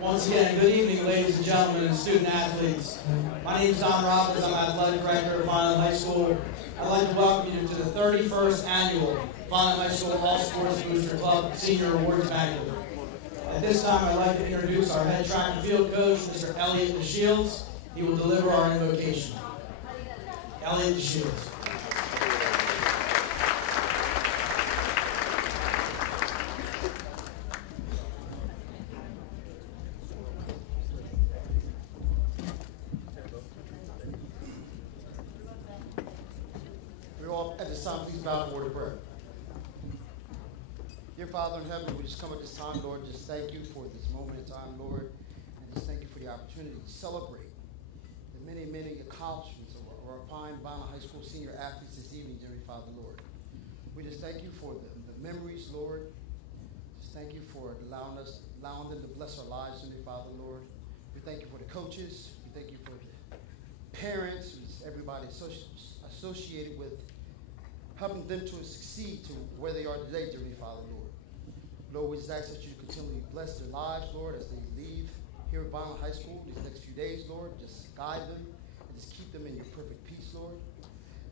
Once again, good evening, ladies and gentlemen, and student athletes. My name is Don Robbins. I'm athletic director of Vineland High School. I'd like to welcome you to the 31st annual Vineland High School All Sports Booster Club Senior Awards Banquet. At this time, I'd like to introduce our head track and field coach, Mr. Elliot DeShields. He will deliver our invocation. Elliot DeShields. At this time, please bow in word of prayer. Dear Father in heaven, we just come at this time, Lord, just thank you for this moment in time, Lord, and just thank you for the opportunity to celebrate the many, many accomplishments of our fine Vineland High School senior athletes this evening, dear Father, Lord. We just thank you for the memories, Lord. Just thank you for allowing them to bless our lives, dear Father, Lord. We thank you for the coaches. We thank you for the parents, everybody associated with helping them to succeed to where they are today, dear Father, Lord. Lord, we just ask that you continually bless their lives, Lord, as they leave here at Vineland High School these next few days, Lord. Just guide them and just keep them in your perfect peace, Lord.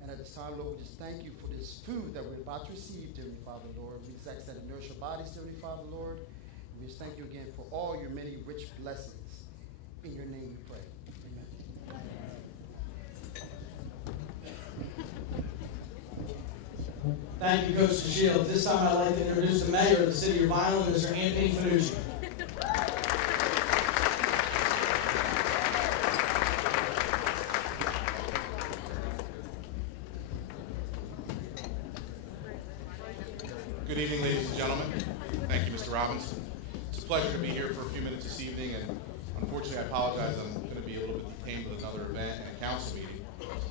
And at this time, Lord, we just thank you for this food that we're about to receive, dear Father, Lord. We just ask that it nourish our bodies, dear Father, Lord. And we just thank you again for all your many rich blessings. In your name we pray. Amen. Thank you, Coach DeShields. This time I'd like to introduce the mayor of the city of Vineland, Mr. Anthony Finucci. Good evening, ladies and gentlemen. Thank you, Mr. Robbins. It's a pleasure to be here for a few minutes this evening, and unfortunately I apologize, I'm going to be a little bit detained with another event and a council meeting.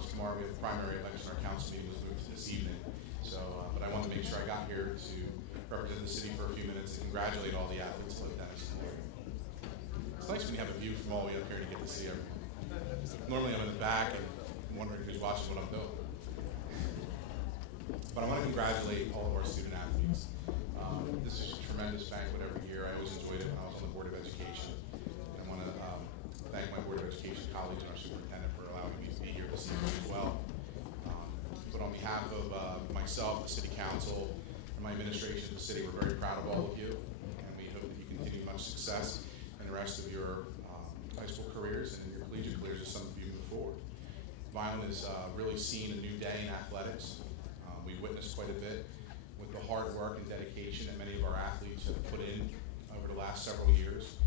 Tomorrow we have a primary election, our council meeting was moved to this evening. But I wanted to make sure I got here to represent the city for a few minutes and congratulate all the athletes like Dennis and Larry. It's nice when you have a view from all the way up here to get to see everyone. Normally I'm in the back and I'm wondering who's watching what I'm doing. But I want to congratulate all of our student athletes. This is a tremendous banquet every year. I always enjoyed it when I was on the Board of Education. And I want to thank my Board of Education colleagues and our superintendent for allowing me to be here this evening as well. But on behalf of myself, the City Council, and my administration of the city, we're very proud of all of you, and we hope that you continue much success in the rest of your high school careers and in your collegiate careers as some of you move forward. Vineland has really seen a new day in athletics. We've witnessed quite a bit with the hard work and dedication that many of our athletes have put in over the last several years.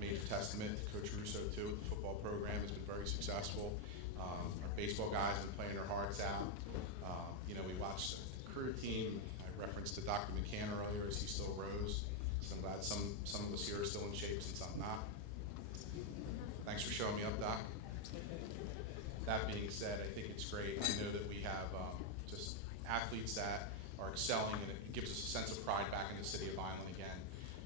Major testament to Coach Russo, too. The football program has been very successful. Our baseball guys have been playing their hearts out. We watched the career team. I referenced to Dr. McCann earlier as he still rose. So I'm glad some of us here are still in shape since I'm not. Thanks for showing me up, Doc. That being said, I think it's great. I know that we have just athletes that are excelling, and it gives us a sense of pride back in the city of Vineland again.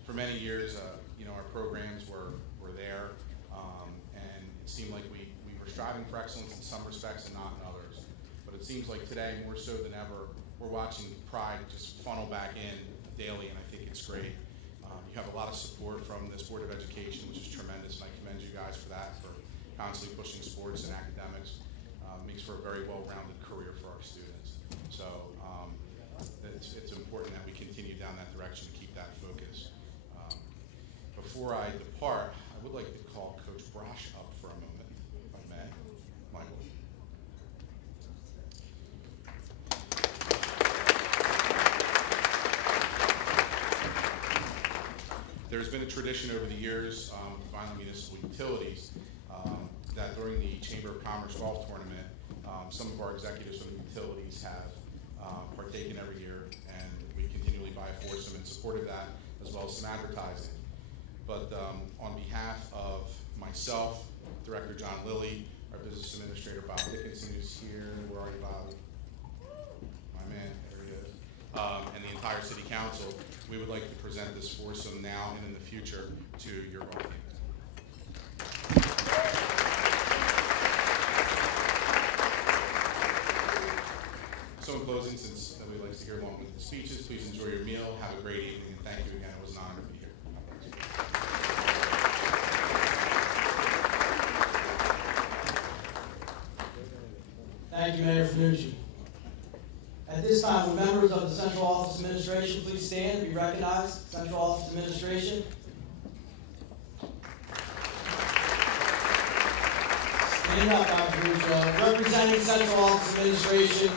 For many years, our programs were there, and it seemed like we were striving for excellence in some respects and not in others. But it seems like today, more so than ever, we're watching pride just funnel back in daily, and I think it's great. You have a lot of support from this Board of Education, which is tremendous, and I commend you guys for that, for constantly pushing sports and academics. Makes for a very well-rounded career for our students. So it's important that we continue down that direction and keep that focus. Before I depart, I would like to call Coach Brosh up for a moment, if I may. Michael. There's been a tradition over the years with Vineland Municipal Utilities that during the Chamber of Commerce Golf Tournament, some of our executives from the utilities have partaken every year, and we continually buy a foursome in support of that, as well as some advertising. But on behalf of myself, Director John Lilly, our Business Administrator Bob Dickinson, who's here, where are you, Bob? My man, there he is. And the entire City Council, we would like to present this foursome now and in the future to your golf team. So in closing, since nobody likes to hear long-winded speeches, please enjoy your meal, have a great evening, and thank you again. It was an honor to be here. Thank you, Mayor Finucci. At this time, will members of the Central Office Administration please stand and be recognized? Central Office Administration. Stand up, Dr. Gruccio. Representing Central Office Administration,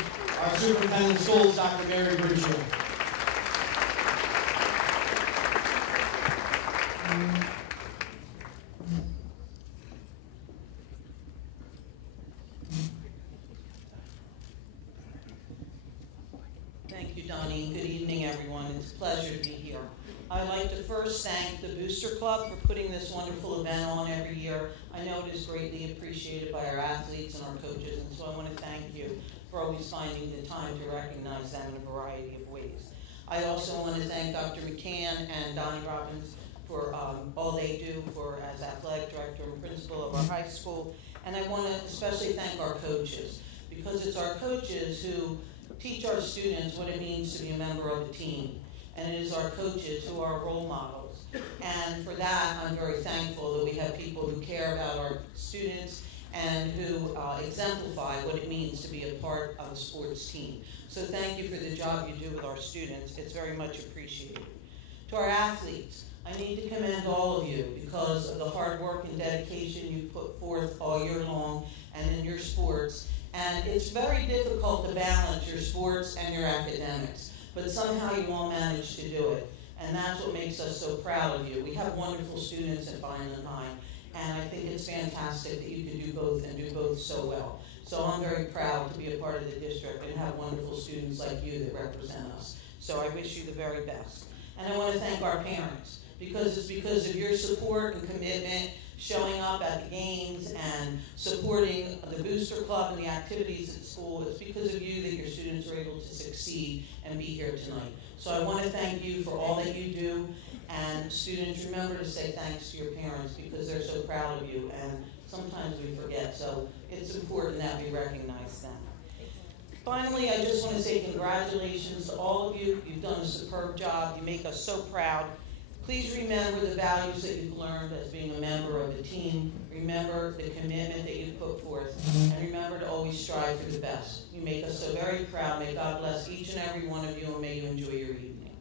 our Superintendent of Schools, Dr. Mary Gruccio. Thank you, Donnie. Good evening, everyone. It's a pleasure to be here. I'd like to first thank the Booster Club for putting this wonderful event on every year. I know it is greatly appreciated by our athletes and our coaches, and so I want to thank you for always finding the time to recognize them in a variety of ways. I also want to thank Dr. McCann and Donnie Robbins for all they do as athletic director and principal of our high school. And I want to especially thank our coaches, because it's our coaches who teach our students what it means to be a member of a team. And it is our coaches who are role models. And for that, I'm very thankful that we have people who care about our students and who exemplify what it means to be a part of a sports team. So thank you for the job you do with our students. It's very much appreciated. To our athletes, I need to commend all of you because of the hard work and dedication you put forth all year long and in your sports. And it's very difficult to balance your sports and your academics, but somehow you all manage to do it. And that's what makes us so proud of you. We have wonderful students at Vineland High, and I think it's fantastic that you can do both and do both so well. So I'm very proud to be a part of the district and have wonderful students like you that represent us. So I wish you the very best. And I want to thank our parents, because it's because of your support and commitment, showing up at the games and supporting the Booster Club and the activities at school. It's because of you that your students are able to succeed and be here tonight. So I want to thank you for all that you do. And students, remember to say thanks to your parents because they're so proud of you. And sometimes we forget, so it's important that we recognize them. Finally, I just want to say congratulations to all of you. You've done a superb job. You make us so proud. Please remember the values that you've learned as being a member of the team. Remember the commitment that you've put forth. And remember to always strive for the best. You make us so very proud. May God bless each and every one of you, and may you enjoy your evening.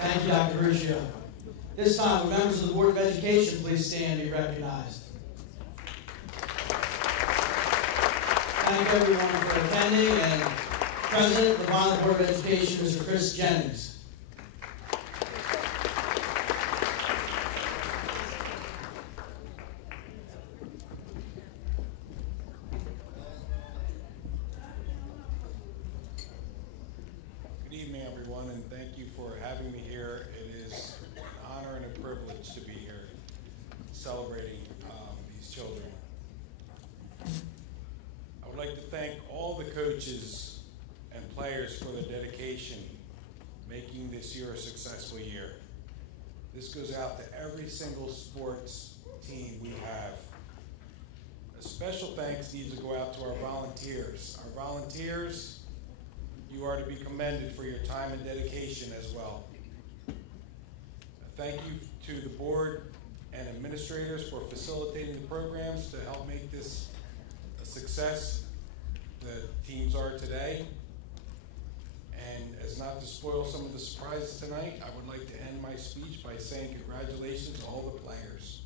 Thank you, Dr. Gruccio. This time, will members of the Board of Education please stand and be recognized. Thank everyone for attending, and President of the Vineland Board of Education, Mr. Chris Jennings. Good evening, everyone, and thank you for having me here. It is an honor and a privilege to be here celebrating these children. I would like to thank all the coaches and players for their dedication making this year a successful year. This goes out to every single sports team we have. A special thanks needs to go out to our volunteers. Our volunteers, you are to be commended for your time and dedication as well. Thank you to the board and administrators for facilitating the programs to help make this a success the teams are today. And as not to spoil some of the surprises tonight, I would like to end my speech by saying congratulations to all the players.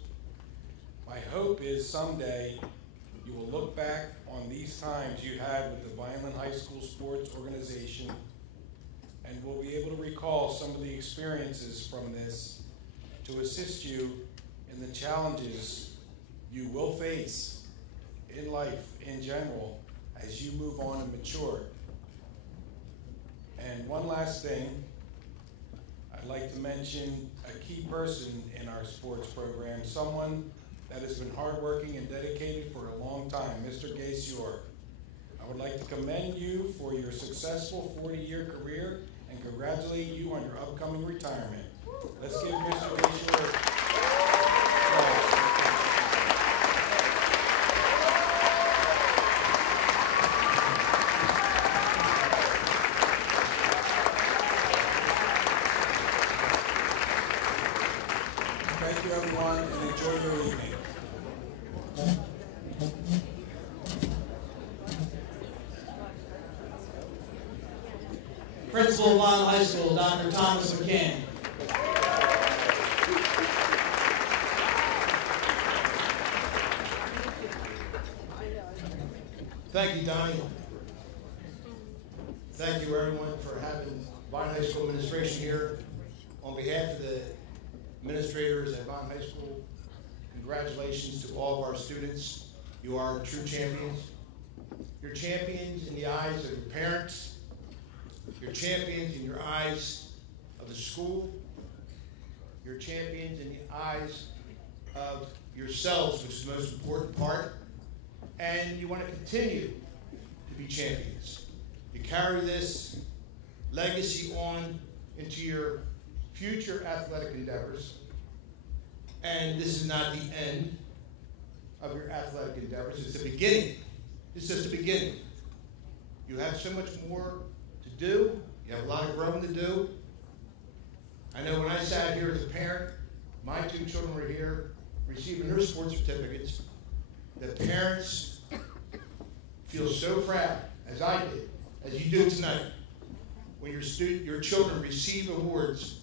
My hope is someday you will look back on these times you had with the Vineland High School Sports Organization and will be able to recall some of the experiences from this to assist you in the challenges you will face in life in general as you move on and mature. And one last thing, I'd like to mention a key person in our sports program, someone that has been hardworking and dedicated for a long time, Mr. Gase York. I would like to commend you for your successful 40-year career and congratulate you on your upcoming retirement. Let's give Mr. Gase York applause. Thank you, everyone, and enjoy your evening. Principal of Vineland High School, Dr. Thomas McCann. Thank you, Donnie. Thank you, everyone, for having Vineland High School administration here. On behalf of the administrators at Vineland High School, congratulations to all of our students. You are true champions. You're champions in the eyes of your parents. You're champions in your eyes of the school. You're champions in the eyes of yourselves, which is the most important part. And you want to continue to be champions. You carry this legacy on into your future athletic endeavors. And this is not the end of your athletic endeavors. It's the beginning. It's just the beginning. You have so much more to do. You have a lot of growing to do. I know when I sat here as a parent, my two children were here receiving their sports certificates. The parents feel so proud, as I did, as you do tonight, when your children receive awards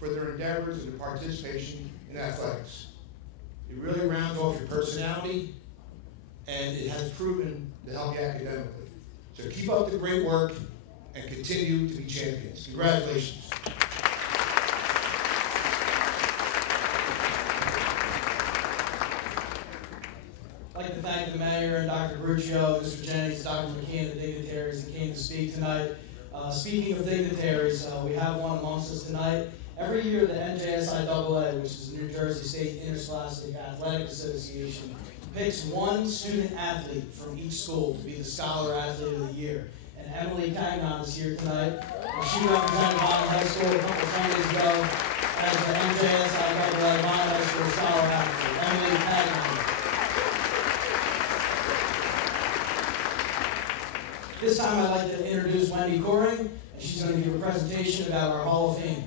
for their endeavors and their participation in athletics. It really rounds off your personality, and it has proven to help you academically. So keep up the great work and continue to be champions. Congratulations. I'd like to thank the mayor and Dr. Gruccio, Mr. Jennings, Dr. McKeon, the dignitaries that came to speak tonight. Speaking of dignitaries, we have one amongst us tonight. Every year, the NJSIAA, which is the New Jersey State Interscholastic Athletic Association, picks one student athlete from each school to be the Scholar Athlete of the Year. And Emily Cagnon is here tonight. She represented Vineland High School a couple Sundays ago as the NJSIAA Vineland High School Scholar Athlete. Emily Cagnon. This time I'd like to introduce Wendy Coring, and she's going to give a presentation about our Hall of Fame.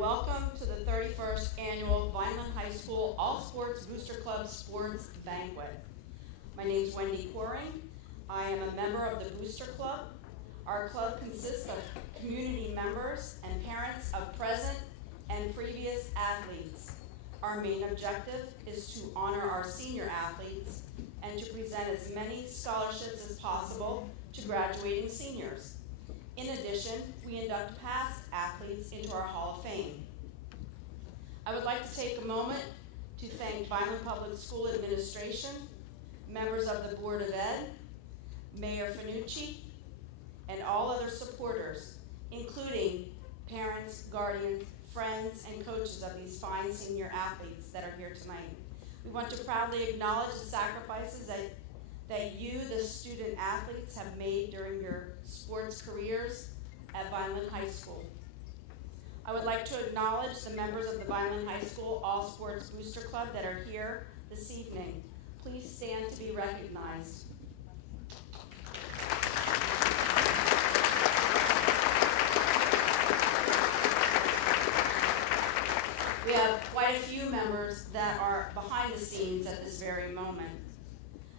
Welcome to the 31st Annual Vineland High School All Sports Booster Club Sports Banquet. My name is Wendy Coring. I am a member of the Booster Club. Our club consists of community members and parents of present and previous athletes. Our main objective is to honor our senior athletes and to present as many scholarships as possible to graduating seniors. In addition, we induct past athletes into our Hall of Fame. I would like to take a moment to thank Vineland Public School Administration, members of the Board of Ed, Mayor Fanucci, and all other supporters, including parents, guardians, friends, and coaches of these fine senior athletes that are here tonight. We want to proudly acknowledge the sacrifices that you, the student athletes, have made during your sports careers at Vineland High School. I would like to acknowledge the members of the Vineland High School All Sports Booster Club that are here this evening. Please stand to be recognized. We have quite a few members that are behind the scenes at this very moment.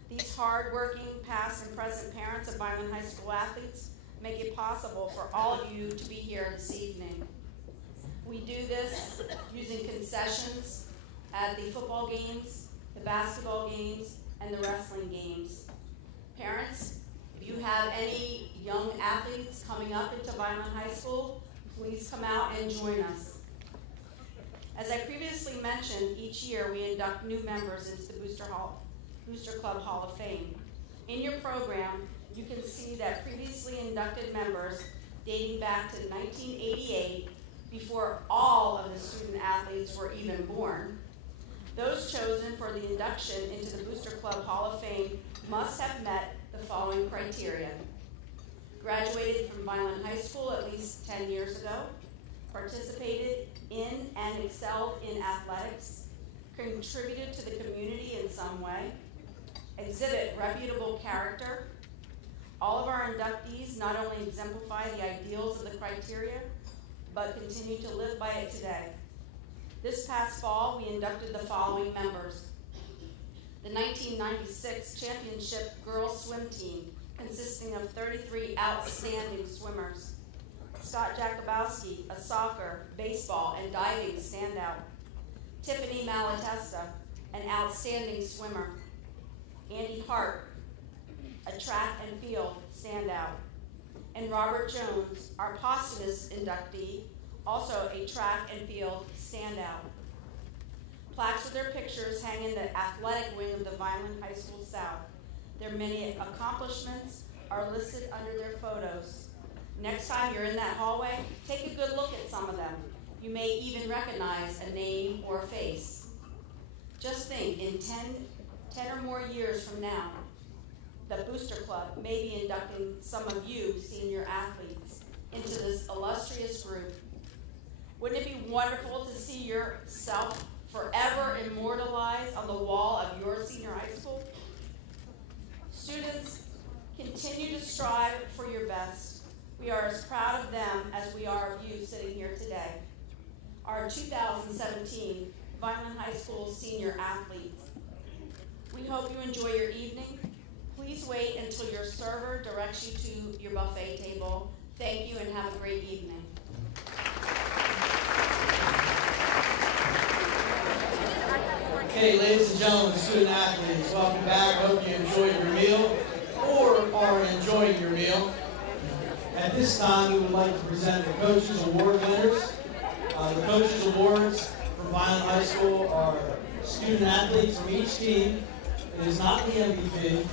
These hard-working past and present parents of Vineland High School athletes make it possible for all of you to be here this evening. We do this using concessions at the football games, the basketball games, and the wrestling games. Parents, if you have any young athletes coming up into Vineland High School, please come out and join us. As I previously mentioned, each year we induct new members into the Booster Club Hall of Fame. In your program, you can see that previously inducted members dating back to 1988, before all of the student athletes were even born. Those chosen for the induction into the Booster Club Hall of Fame must have met the following criteria. Graduated from Vineland High School at least 10 years ago, participated in and excelled in athletics, contributed to the community in some way, exhibit reputable character. All of our inductees not only exemplify the ideals of the criteria, but continue to live by it today. This past fall, we inducted the following members. The 1996 championship girls swim team, consisting of 33 outstanding swimmers. Scott Jakubowski, a soccer, baseball, and diving standout. Tiffany Malatesta, an outstanding swimmer. Andy Hart, a track and field standout. And Robert Jones, our posthumous inductee, also a track and field standout. Plaques with their pictures hang in the athletic wing of the Vineland High School South. Their many accomplishments are listed under their photos. Next time you're in that hallway, take a good look at some of them. You may even recognize a name or a face. Just think, in 10 or more years from now, the Booster Club may be inducting some of you senior athletes into this illustrious group. Wouldn't it be wonderful to see yourself forever immortalized on the wall of your senior high school? Students, continue to strive for your best. We are as proud of them as we are of you sitting here today. Our 2017 Vineland High School senior athletes. We hope you enjoy your evening. Please wait until your server directs you to your buffet table. Thank you and have a great evening. Okay, ladies and gentlemen, student athletes, welcome back. Hope you enjoyed your meal or are enjoying your meal. At this time, we would like to present the Coaches Award winners. The Coaches Awards from Vineland High School are student athletes from each team. It is not the MVP.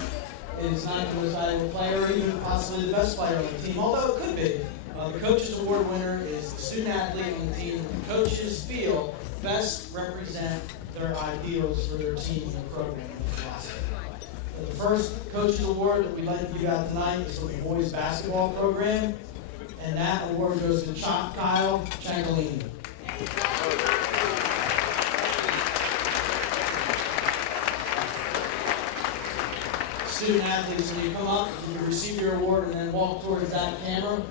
It is not the most valuable player or even possibly the best player on the team, although it could be. The Coaches Award winner is the student athlete on the team that the coaches feel best represent their ideals for their team and program and philosophy. The first Coaches Award that we'd like to give out tonight is for the boys basketball program, and that award goes to Kyle Ciancolini. Student athletes, when you come up, you receive your award and then walk towards that camera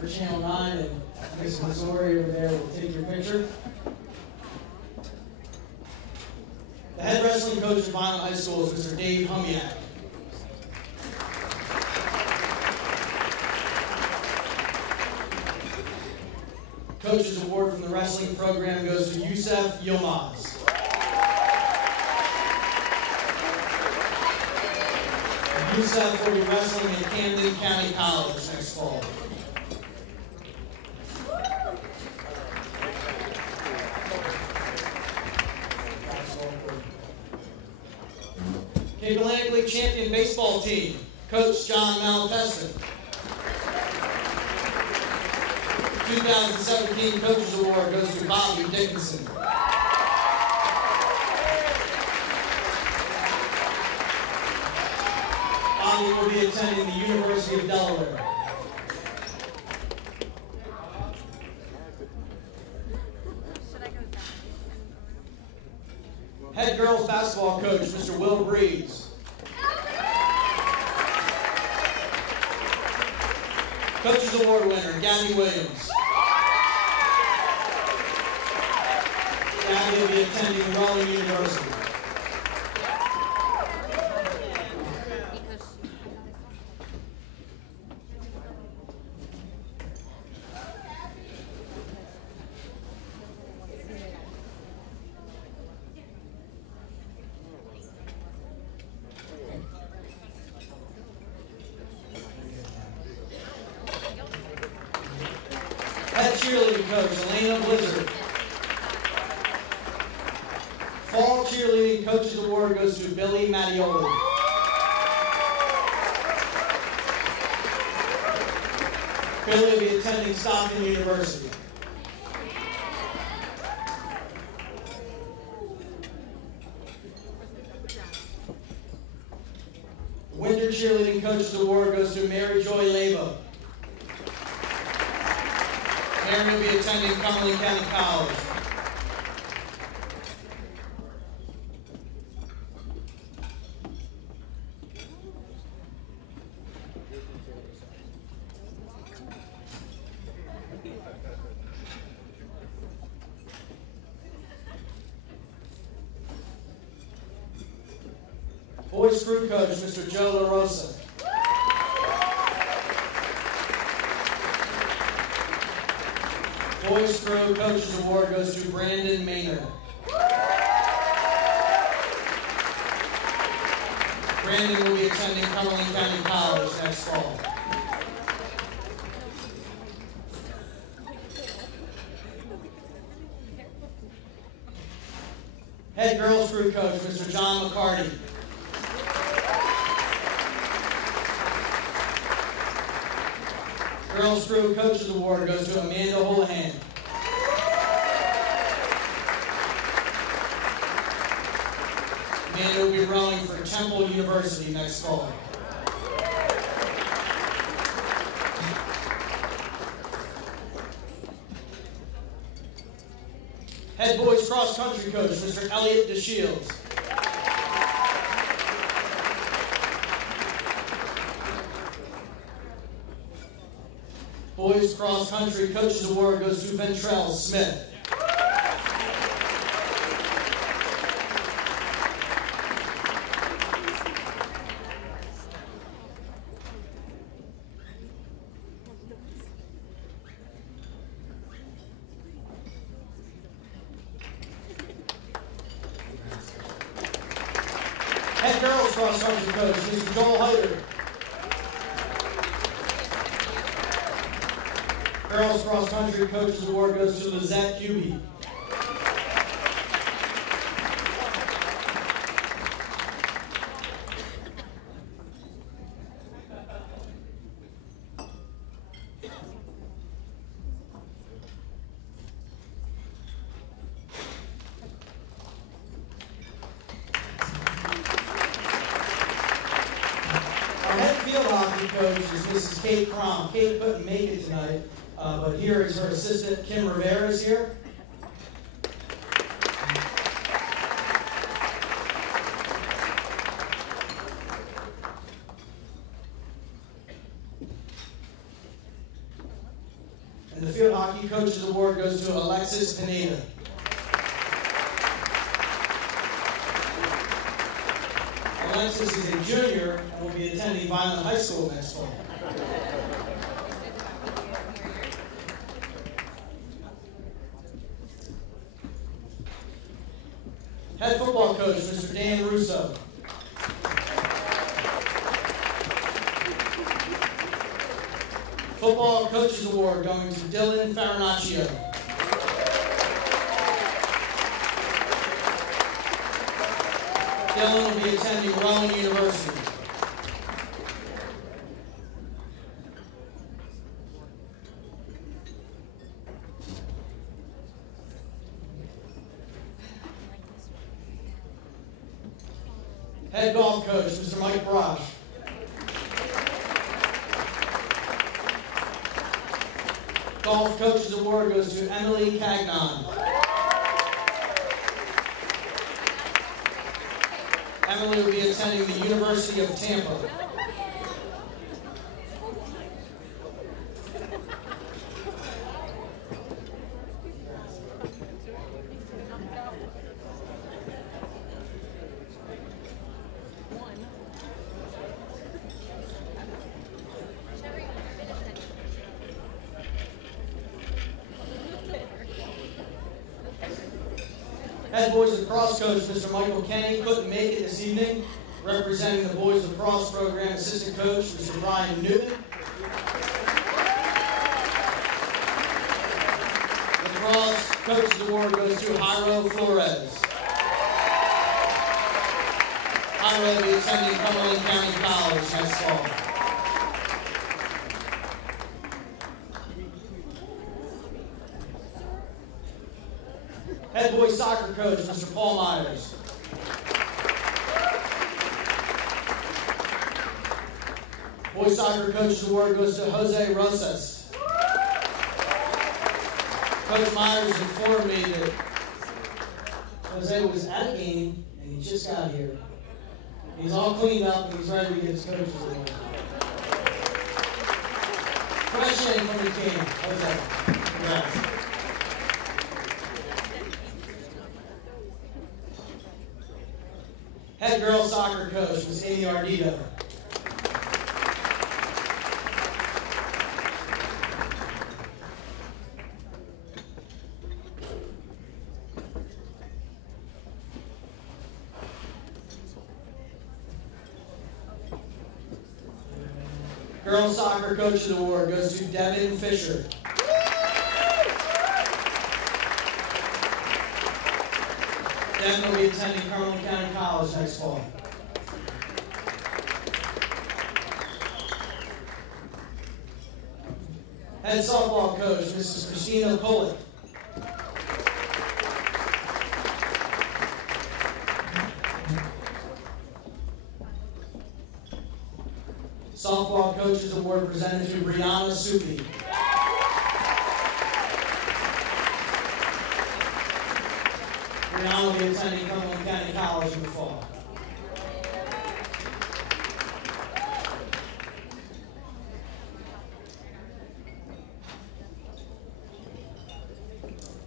for Channel 9, and Ms. Missouri over there will take your picture. The head wrestling coach of Vineland High School is Mr. Dave Humiak. Coach's Award from the wrestling program goes to Yusef Yilmaz. Yusef will be wrestling at Camden County College next fall. Cape Atlantic League champion baseball team, Coach John Malatesta. 2017 Coaches Award goes to Bobby Dickinson. Bobby will be attending the University of Delaware. Head girls basketball coach, Mr. Will Breeze. Coaches Award winner, Gabby Williams. Gabby will be attending Rowan University. Head cheerleading coach, Elena Blizzard. Fall cheerleading coaches award goes to Billy Mattioli. Billy will be attending Stockton University. Winter cheerleading coaches award goes to Mary Joy Labo. Mary will be attending Cumberland County College. Boys crew coach, Mr. Joe La Rosa. Boys crew coaches award goes to Brandon Maynard. Brandon will be attending Cumberland County College next fall. Head girls crew coach, Mr. John McCarty. Girls Crew Coaches Award goes to Amanda Houlihan. Amanda will be rowing for Temple University next fall. Head boys cross country coach, Mr. Elliot DeShields. Boys Cross Country Coaches Award goes to Ventrell Smith. Head girls cross country coach, Mr. Joel Hyder. Girls Cross Country Coaches Award goes to Lizette Hubie. Our head field hockey coach is Mrs. Kate Crom. Kate couldn't make it tonight. But here is her assistant, Kim Rivera, is here. And the Field Hockey Coaches Award goes to Alexis Pineda. Alexis is a junior and will be attending Vineland High School next fall. Head football coach, Mr. Dan Russo. Football Coaches Award going to Dylan Farinaccio. Dylan will be attending Rowan University. Head golf coach, Mr. Mike Brosh. Golf Coaches Award goes to Emily Cagnon. Emily will be attending the University of Tampa. Head boys lacrosse coach, Mr. Michael Kenny, couldn't make it this evening. Representing the boys lacrosse program, assistant coach, Mr. Brian Newton. Lacrosse Coaches Award goes to Jairo Flores. Jairo will be attending Cumberland County College next fall. Head boys soccer coach, Mr. Paul Myers. Boys soccer coaches award goes to Jose Rosas. Coach Myers informed me that Jose was at a game and he just got here. He's all cleaned up and he's ready to get his coach's award. Questioning from the team. Jose. Congrats. Head girls soccer coach was Amy Ardito. Girls Soccer Coach's Award goes to Devin Fisher. Devin will be attending Cumberland County College next fall. Head softball coach, Mrs. Christina Kolek. Softball Coaches Award presented to Brianna Supi. Brianna will be attending Cumberland County College in the fall.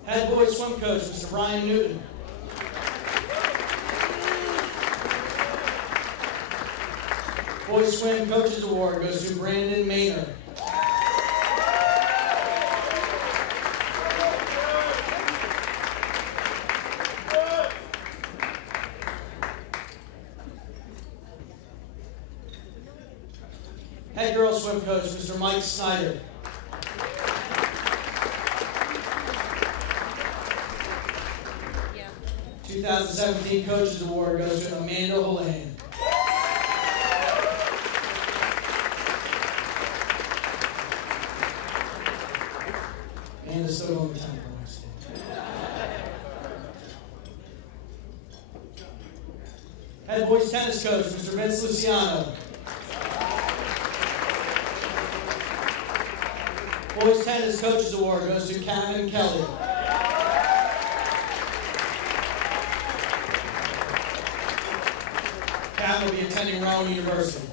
Head boys swim coach, Mr. Brian Newton. Boys Swim Coaches Award goes to Brandon Maynard. Head Girls Swim Coach, Mr. Mike Snyder. Yeah. 2017 Coaches Award goes to Amanda Houlihan. And it's still on the time. Head boys tennis coach, Mr. Vince Luciano. Boys tennis coaches award goes to Kevin Kelly. Kevin will be attending Rowan University.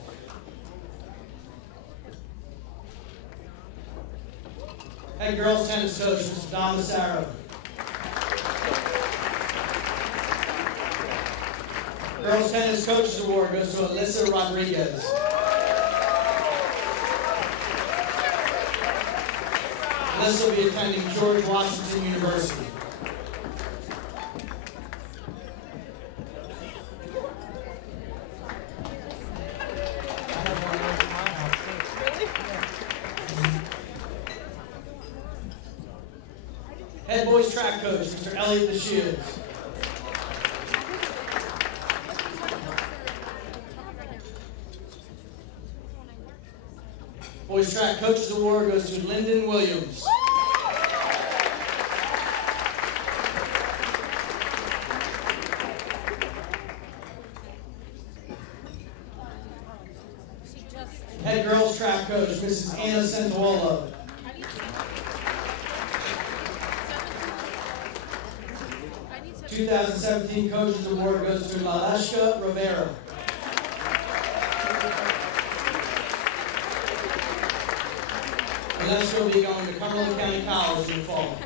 Head girls tennis coach, Mr. Don Massaro. Girls tennis coaches award goes to Alyssa Rodriguez. Alyssa will be attending George Washington University. Head boys track coach, Mr. Elliot DeShields. Boys track coaches award goes to Lyndon Williams. Head girls track coach, Mrs. Anna Santuolo. The 2017 Coaches Award goes to Malashka Rivera. Malashka will be going to Cumberland County College in the fall.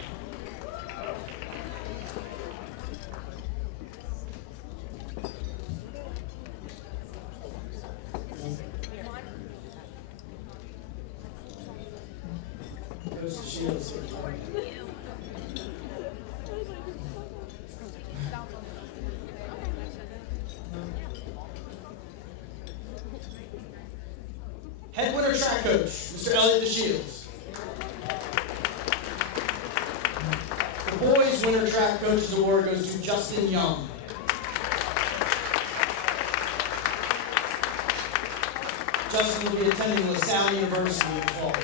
Goes to Shields. Head winter track coach, Mr. Elliot DeShields. The boys winter track coaches award goes to Justin Young. Justin will be attending LaSalle University in the fall.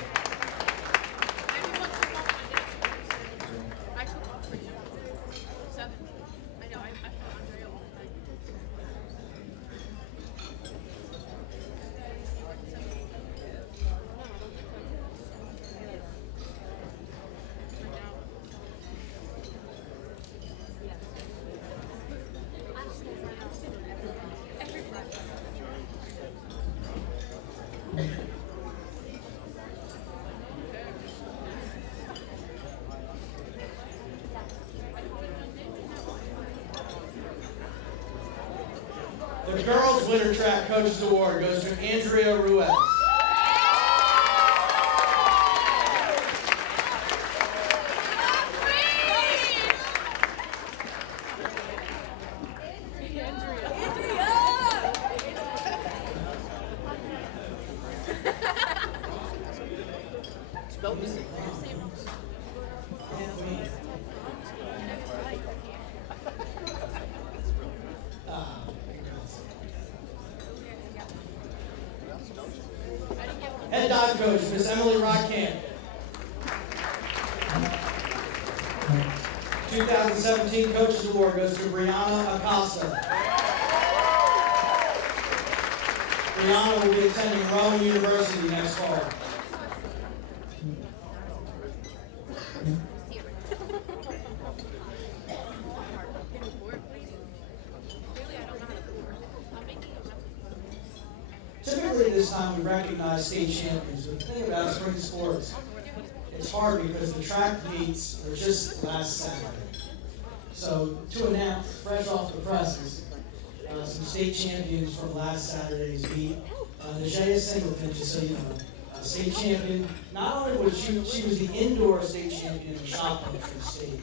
The girls' winter track coaches award goes to Andrea Ruiz. Head dive coach, Miss Emily Rockcamp. 2017 Coaches Award goes to Brianna Acosta. Brianna will be attending Rowan University next fall. Typically this time we recognize state champions, but the thing about spring sports, it's hard because the track meets are just last Saturday. So to announce, fresh off the presses, some state champions from last Saturday's meet. Najee Singleton, just so you know, state champion. Not only was she was the indoor state champion in shot put for the state,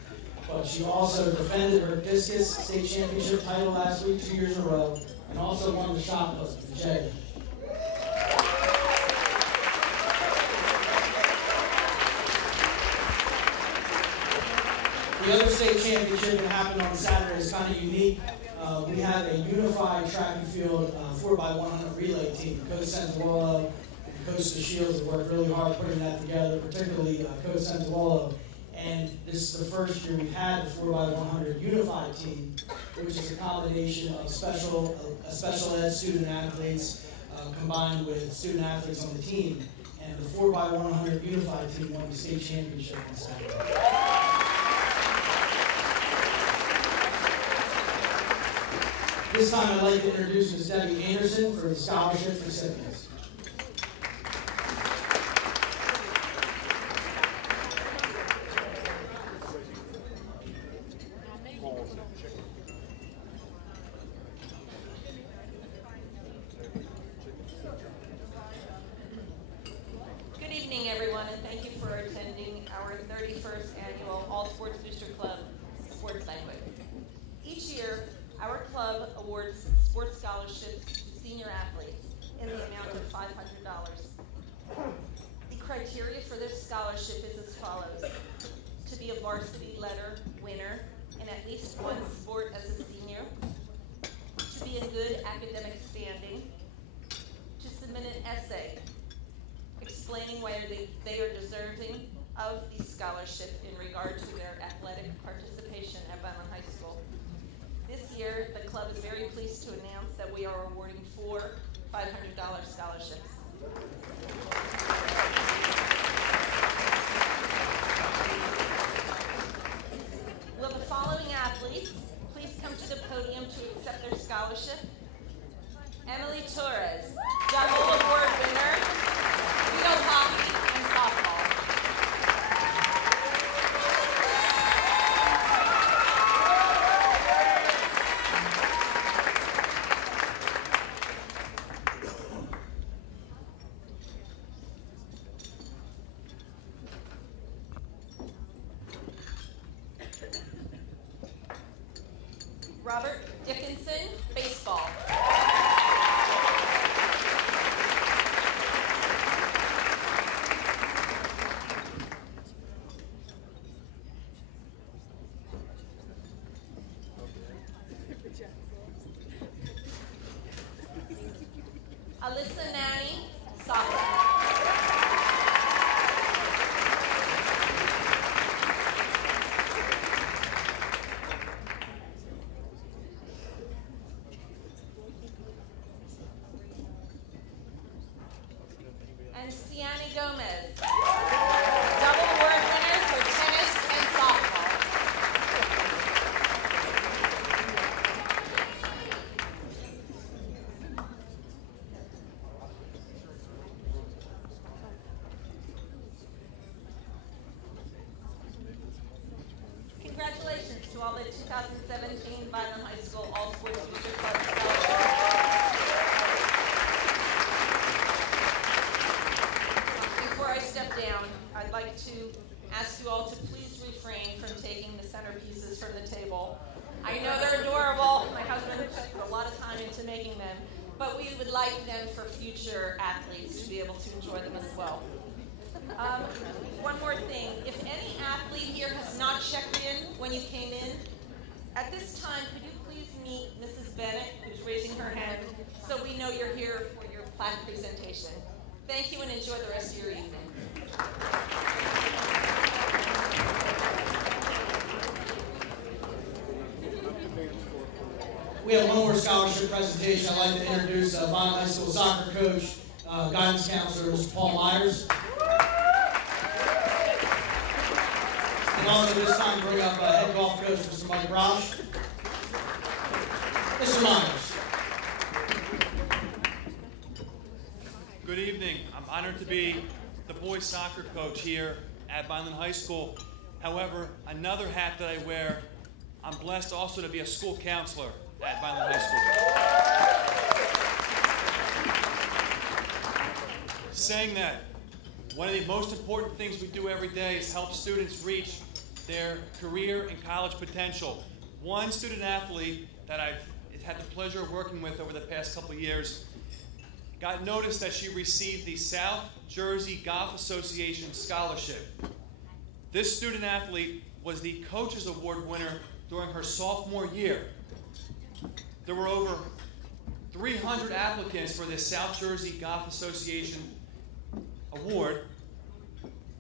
but she also defended her discus state championship title last week, 2 years in a row, and also won the shot put. Najee. The other state championship that happened on Saturday is kind of unique. We had a unified track and field 4x100 relay team. Coach Santuolo and Coach Shields have worked really hard putting that together, particularly Coach Santuolo. And this is the first year we've had the 4x100 unified team, which is a combination of special ed student athletes combined with student athletes on the team. And the 4x100 unified team won the state championship on Saturday. This time I'd like to introduce Ms. Debbie Anderson for the scholarship recipients. Good evening, everyone, and thank you for attending our 31st annual All Sports Booster Club Sports Banquet. Each year, our club awards sports scholarships to senior athletes in the amount of $500. The criteria for this scholarship is as follows: to be a varsity letter winner in at least one sport as a senior, to be in good academic standing, to submit an essay explaining why they are deserving of the scholarship in regard to their athletic participation at Vineland High School. This year, the club is very pleased to announce that we are awarding 4 $500 scholarships. Will the following athletes please come to the podium to accept their scholarship? Emily Torres, double award winner, field hockey and softball. Robert Dickinson, baseball. Alyssa Nanny, soccer. And Siani Gomez, double award winner for tennis and softball. Congratulations to all the 2017 Vineland High School All Sports Booster Club scholarships. like to ask you all to please refrain from taking the centerpieces from the table. I know they're adorable. My husband put a lot of time into making them, but we would like them for future athletes to be able to enjoy them as well. One more thing, if any athlete here has not checked in when you came in, at this time, could you please meet Mrs. Bennett, who's raising her hand, so we know you're here for your plaque presentation. Thank you and enjoy the rest of your evening. We have one more scholarship presentation. I'd like to introduce Vineland High School soccer coach, guidance counselor, Mr. Paul Myers. And also this time bring up head golf coach, Mr. Mike Roush. Mr. Myers. Good evening. I'm honored to be the boys soccer coach here at Vineland High School. However, another hat that I wear, I'm blessed also to be a school counselor at Vineland High School. Saying that, one of the most important things we do every day is help students reach their career and college potential. One student athlete that I've had the pleasure of working with over the past couple of years got notice that she received the South Jersey Golf Association Scholarship. This student athlete was the Coaches Award winner during her sophomore year. There were over 300 applicants for this South Jersey Golf Association Award.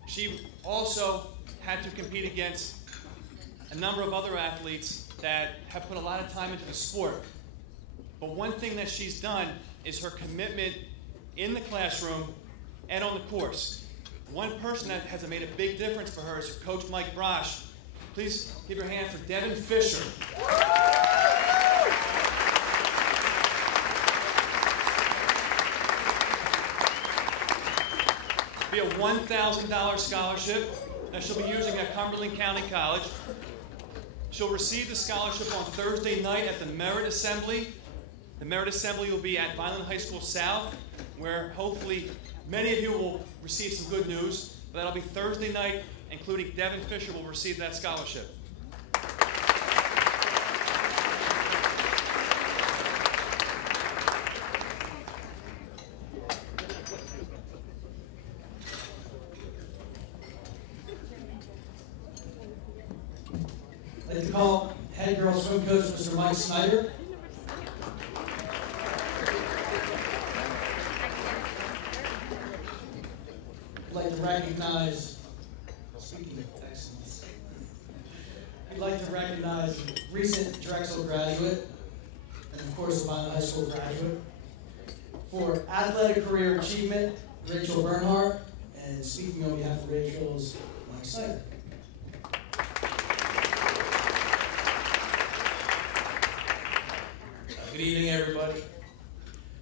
She also had to compete against a number of other athletes that have put a lot of time into the sport. But one thing that she's done is her commitment in the classroom and on the course. One person that has made a big difference for her is her coach, Mike Roush. Please give your hand for Devin Fisher. Be a $1,000 scholarship that she'll be using at Cumberland County College. She'll receive the scholarship on Thursday night at the Merit Assembly. The Merit Assembly will be at Vineland High School South, where hopefully many of you will receive some good news. But that'll be Thursday night, including Devin Fisher will receive that scholarship. I'd like to call head girls swim coach, Mr. Mike Snyder. I'd like to recognize, speaking of excellence, I'd like to recognize a recent Drexel graduate, and of course a Vineland High School graduate, for athletic career achievement, Rachel Bernhardt, and speaking on behalf of Rachel is Mike Snyder. Good evening, everybody.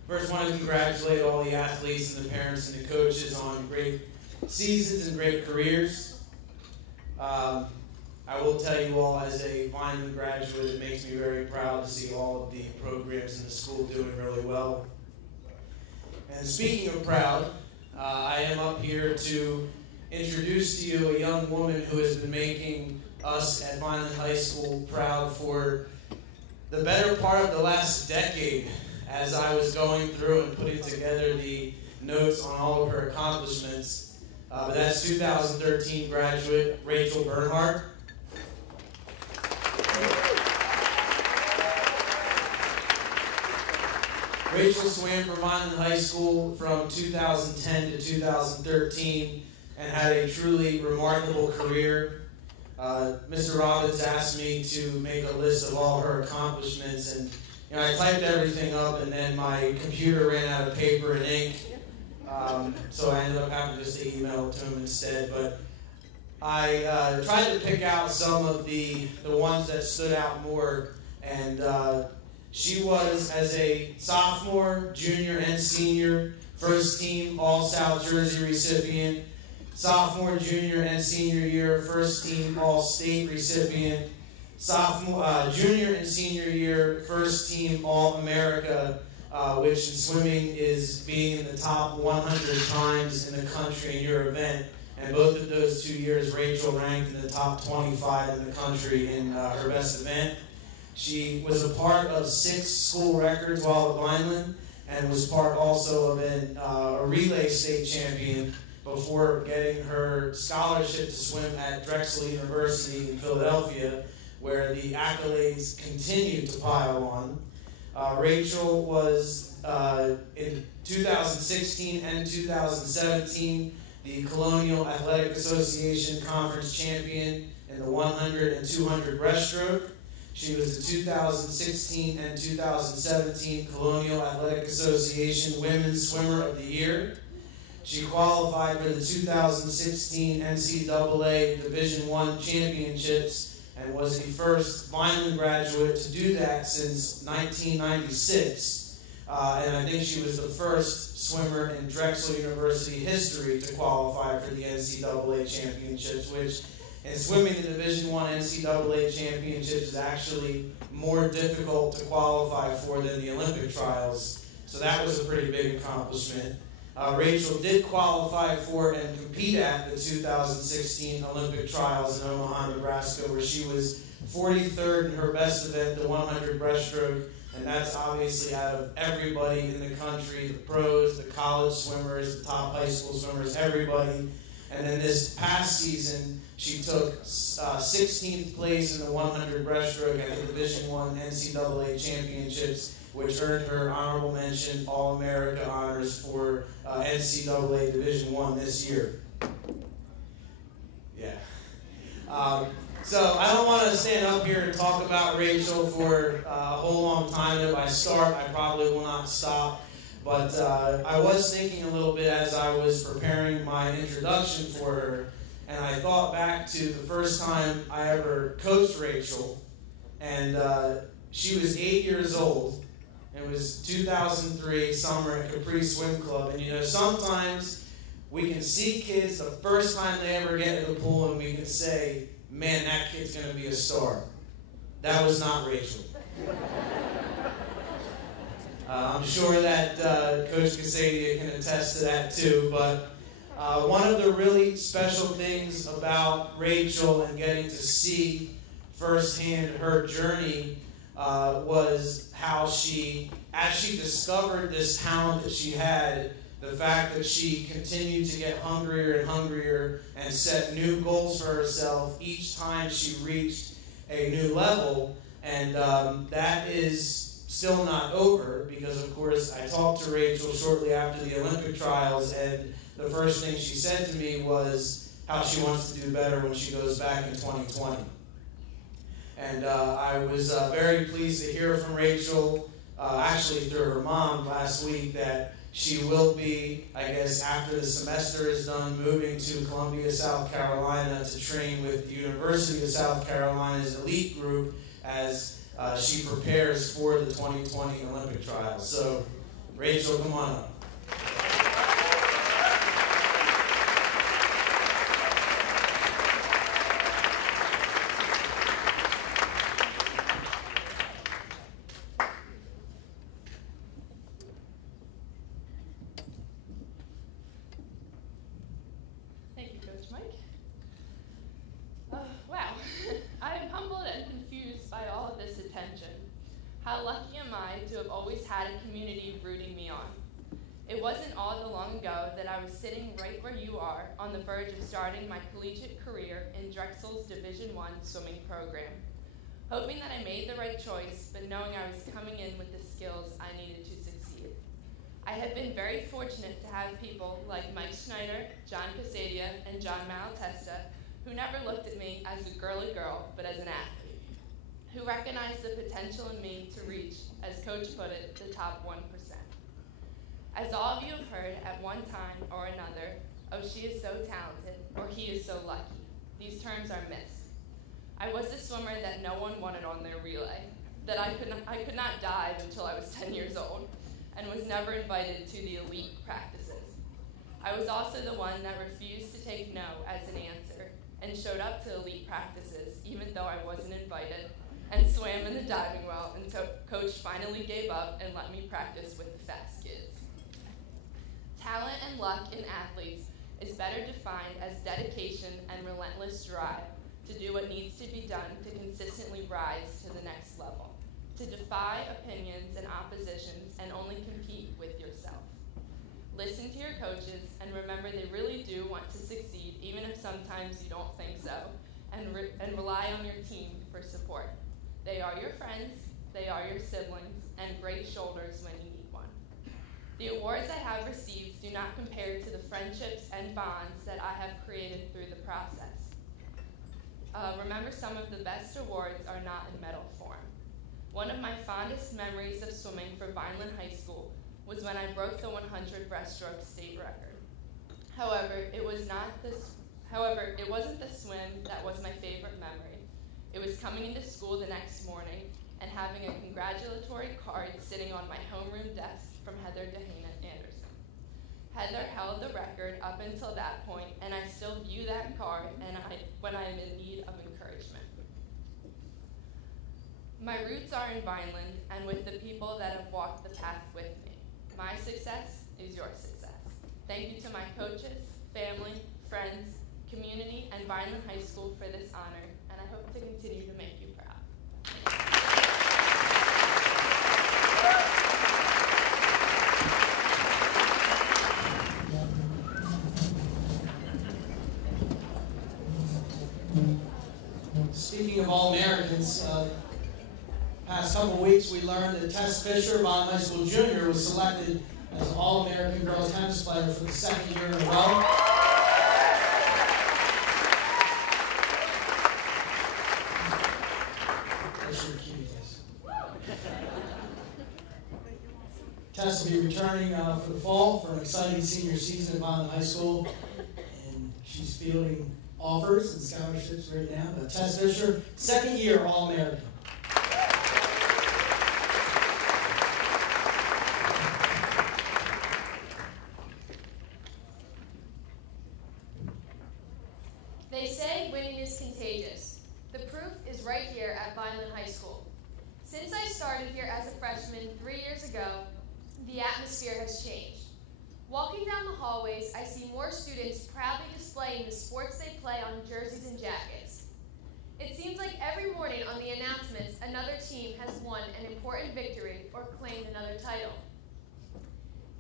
First, I want to congratulate all the athletes and the parents and the coaches on great seasons and great careers. I will tell you all, as a Vineland graduate, it makes me very proud to see all of the programs in the school doing really well. And speaking of proud, I am up here to introduce to you a young woman who has been making us at Vineland High School proud for the better part of the last decade, as I was going through and putting together the notes on all of her accomplishments. But that's 2013 graduate Rachel Bernhardt. Rachel swam for Vineland High School from 2010 to 2013 and had a truly remarkable career. Mr. Robbins asked me to make a list of all her accomplishments, and I typed everything up, and then my computer ran out of paper and ink, so I ended up having just to email it to him instead. But I tried to pick out some of the ones that stood out more, and she was, as a sophomore, junior, and senior, first team All-South Jersey recipient, sophomore, junior, and senior year, first team All-State recipient, sophomore, junior, and senior year, first team All-America, which in swimming is being in the top 100 times in the country in your event. And both of those 2 years, Rachel ranked in the top 25 in the country in her best event. She was a part of 6 school records while at Vineland, and was part also of a relay state champion before getting her scholarship to swim at Drexel University in Philadelphia, where the accolades continue to pile on. Rachel was, in 2016 and 2017, the Colonial Athletic Association Conference champion in the 100 and 200 breaststroke. She was the 2016 and 2017 Colonial Athletic Association Women's Swimmer of the Year. She qualified for the 2016 NCAA Division I Championships and was the first Vineland graduate to do that since 1996. And I think she was the first swimmer in Drexel University history to qualify for the NCAA Championships, which in swimming the Division I NCAA Championships is actually more difficult to qualify for than the Olympic trials. So that was a pretty big accomplishment. Rachel did qualify for and compete at the 2016 Olympic trials in Omaha, Nebraska, where she was 43rd in her best event, the 100 breaststroke. And that's obviously out of everybody in the country, the pros, the college swimmers, the top high school swimmers, everybody. And then this past season, she took 16th place in the 100 breaststroke at the Division I NCAA Championships, which earned her honorable mention All-America honors for NCAA Division I this year. Yeah. So I don't want to stand up here and talk about Rachel for a whole long time. If I start, I probably will not stop. But I was thinking a little bit as I was preparing my introduction for her, and I thought back to the first time I ever coached Rachel, and she was 8 years old. It was 2003 summer at Capri Swim Club, and you know, sometimes we can see kids the first time they ever get to the pool, and we can say, man, that kid's going to be a star. That was not Rachel. I'm sure that Coach Casadia can attest to that too, but one of the really special things about Rachel and getting to see firsthand her journey was how she, as she discovered this talent that she had, the fact that she continued to get hungrier and hungrier and set new goals for herself each time she reached a new level. And that is still not over, because of course I talked to Rachel shortly after the Olympic trials, and the first thing she said to me was how she wants to do better when she goes back in 2020. And I was very pleased to hear from Rachel, actually through her mom last week, that she will be, I guess, after the semester is done, moving to Columbia, South Carolina to train with the University of South Carolina's elite group as she prepares for the 2020 Olympic trials. So, Rachel, come on up. Thank you, Coach Mike. Wow, I am humbled and confused by all of this attention. How lucky am I to have always had a community rooting me on. It wasn't all that long ago that I was sitting right where you are, on the verge of starting my collegiate career in Drexel's Division I swimming program. Hoping that I made the right choice, but knowing I was coming in with the skills I needed to succeed. I have been very fortunate to have people like Mike Schneider, John Casadia, and John Malatesta, who never looked at me as a girly girl, but as an athlete, who recognized the potential in me to reach, as Coach put it, the top 1%. As all of you have heard at one time or another, oh, she is so talented, or he is so lucky. These terms are myths. I was the swimmer that no one wanted on their relay, that I could not dive until I was 10 years old, and was never invited to the elite practices. I was also the one that refused to take no as an answer, and showed up to elite practices even though I wasn't invited, and swam in the diving well until Coach finally gave up and let me practice with the fast kids. Talent and luck in athletes is better defined as dedication and relentless drive to do what needs to be done to consistently rise to the next level, to defy opinions and oppositions and only compete with yourself. Listen to your coaches and remember they really do want to succeed even if sometimes you don't think so, and rely on your team for support. They are your friends, they are your siblings, and great shoulders when you need one. The awards I have received do not compare to the friendships and bonds that I have created through the process. Remember, some of the best awards are not in medal form. One of my fondest memories of swimming for Vineland High School was when I broke the 100 breaststroke state record. However, it wasn't the swim that was my favorite memory. It was coming into school the next morning and having a congratulatory card sitting on my homeroom desk from Heather Anderson. Heather held the record up until that point, and I still view that card when I am in need of encouragement. My roots are in Vineland and with the people that have walked the path with me. My success is your success. Thank you to my coaches, family, friends, community, and Vineland High School for this honor, and I hope to continue to make you proud. Speaking of All-Americans, past couple of weeks we learned that Tess Fisher, Vineland High School junior, was selected as an All-American girls tennis player for the second year in a row. That's your cue, Tess. Tess will be returning for the fall for an exciting senior season at Vineland High School, and she's fielding offers and scholarships right now. But Tess Fisher, second year All-American. They say winning is contagious. The proof is right here at Vineland High School. Since I started here as a freshman 3 years ago, the atmosphere has changed. Walking down the hallways, I see more students proudly displaying the sports they play on jerseys and jackets. It seems like every morning on the announcements, another team has won an important victory or claimed another title.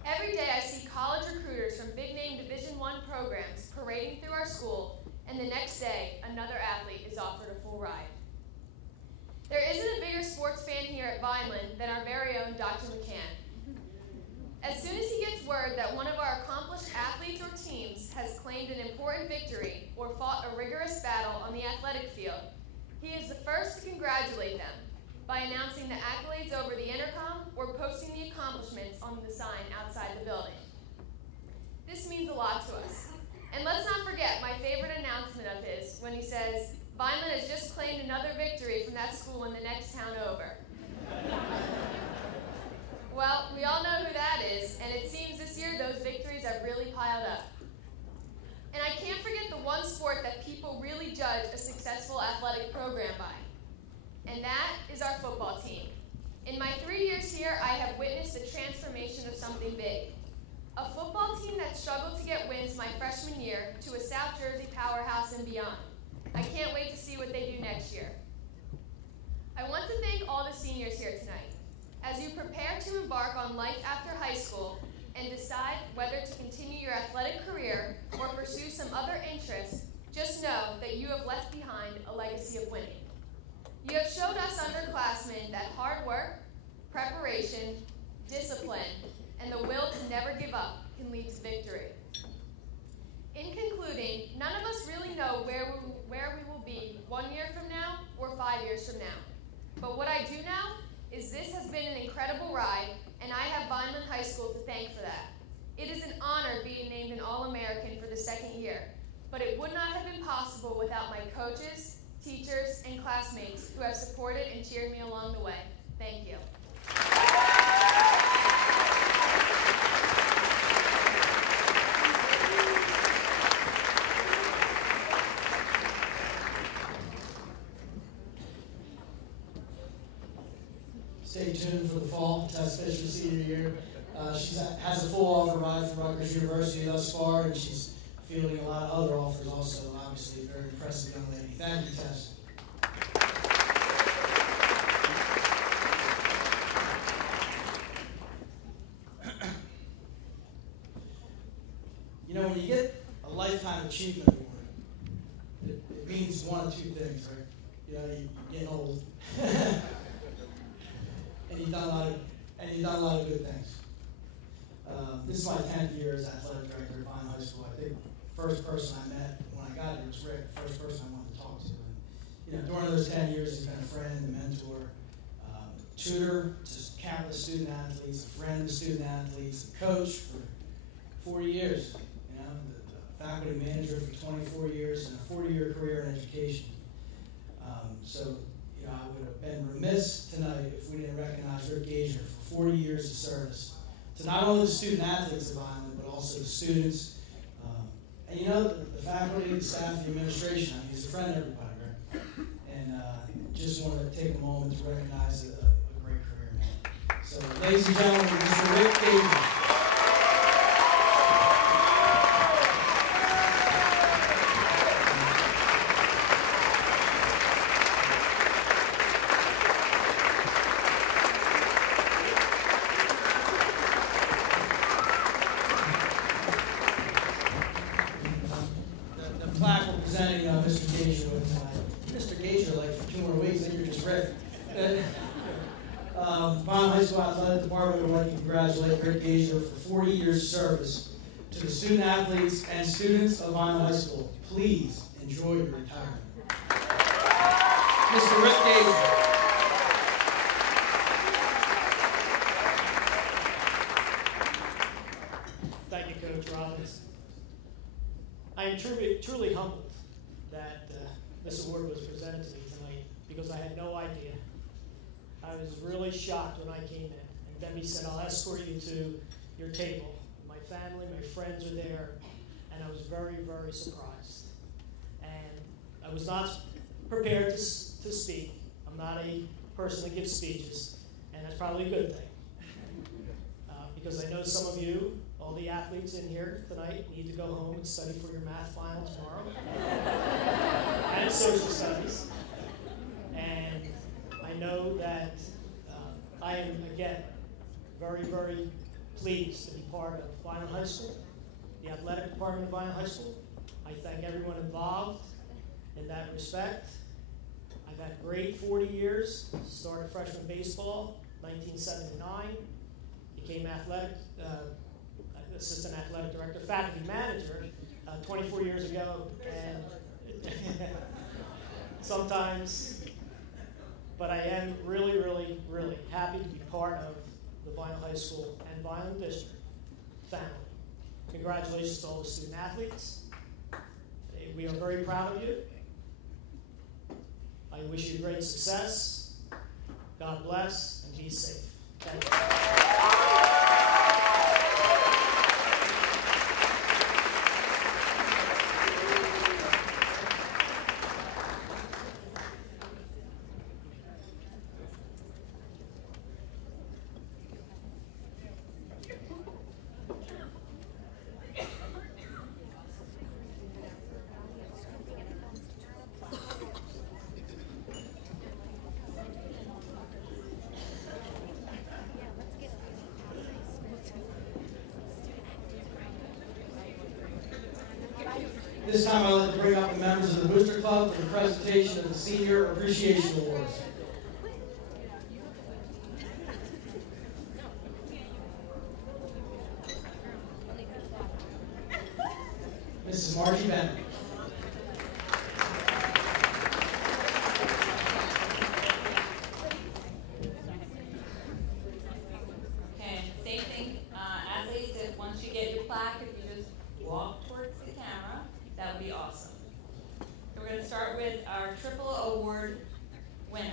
Every day I see college recruiters from big-name Division I programs parading through our school, and the next day, another athlete is offered a full ride. There isn't a bigger sports fan here at Vineland than our very own Dr. McCann. As soon as he gets word that one of our accomplished athletes or teams has claimed an important victory or fought a rigorous battle on the athletic field, he is the first to congratulate them by announcing the accolades over the intercom or posting the accomplishments on the sign outside the building. This means a lot to us. And let's not forget my favorite announcement of his when he says, "Vineland has just claimed another victory from that school in the next town over." Well, we all know who that is, and it seems this year those victories have really piled up. And I can't forget the one sport that people really judge a successful athletic program by, and that is our football team. In my 3 years here, I have witnessed the transformation of something big. A football team that struggled to get wins my freshman year to a South Jersey powerhouse and beyond. I can't wait to see what they do next year. I want to thank all the seniors here tonight. As you prepare to embark on life after high school and decide whether to continue your athletic career or pursue some other interests, just know that you have left behind a legacy of winning. You have showed us underclassmen that hard work, preparation, discipline, and the will to never give up can lead to victory. In concluding, none of us really know where we will be 1 year from now or 5 years from now. But what I do know is this has been an incredible ride, and I have Vineland High School to thank for that. It is an honor being named an All-American for the second year, but it would not have been possible without my coaches, teachers, and classmates who have supported and cheered me along the way. Thank you. Stay tuned for the fall, Tess Fisher senior year. She has a full offer ride from Rutgers University thus far, and she's fielding a lot of other offers also. Obviously, a very impressive young lady. Thank you, Tess. You know, when you get a Lifetime Achievement Award, it means one of two things, right? You know, you're getting old, and you've done a lot of good things. This is my 10th year as athletic director at Vine High School. I think the first person I met when I got here was Rick, the first person I wanted to talk to. And, you know, during those 10 years, he's been a friend, a mentor, tutor to countless student athletes, a friend to student athletes, a coach for 40 years. You know, the faculty manager for 24 years, and a 40-year career in education. So, you know, I would have been remiss tonight if we didn't recognize Rick Gager for 40 years of service to not only the student athletes of Vineland, but also the students. And you know, the faculty, the staff, the administration, I mean, he's a friend of everybody, right? And just want to take a moment to recognize a great career man. So, ladies and gentlemen, Mr. Rick Gager. Mr. Gager with Mr. Gager, like for 2 more weeks, I think you're just ready. Vine High School Athletic Department would like to congratulate Rick Gager for 40 years of service to the student athletes and students of Vine High School. Please enjoy your retirement. Mr. Rick Gager. Thank you, Coach Robbins. I am truly humbled that this award was presented to me tonight because I had no idea. I was really shocked when I came in, and Debbie said, "I'll escort you to your table." My family, my friends are there, and I was very, very surprised. And I was not prepared to speak. I'm not a person that gives speeches, and that's probably a good thing. Because I know some of you, all the athletes in here tonight, need to go home and study for your math final tomorrow. And social studies. And I know that I am, again, very, very pleased to be part of Vineland High School, the athletic department of Vineland High School. I thank everyone involved in that respect. I've had a great 40 years. Started freshman baseball, 1979. Became assistant athletic director, faculty manager 24 years ago. And sometimes, but I am really, really, really happy to be part of the Vineland High School and Vineland District family. Congratulations to all the student athletes. We are very proud of you. I wish you great success. God bless and be safe. Thank you. This time I'd like to bring up the members of the Booster Club for the presentation of the Senior Appreciation Awards. Mrs. Margie Bennett. Okay, same thing, athletes, if once you get your plaque, if you just walk towards the camera, that would be awesome. We're going to start with our triple award winners.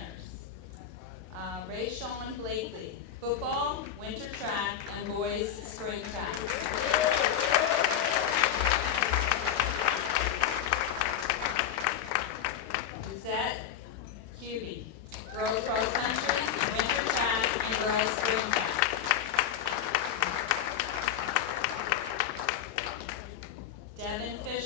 Ray Sean Blakely, football, winter track, and boys spring track. Suzette Hubie, girls cross country, winter track, and girls spring track. Devin Fisher,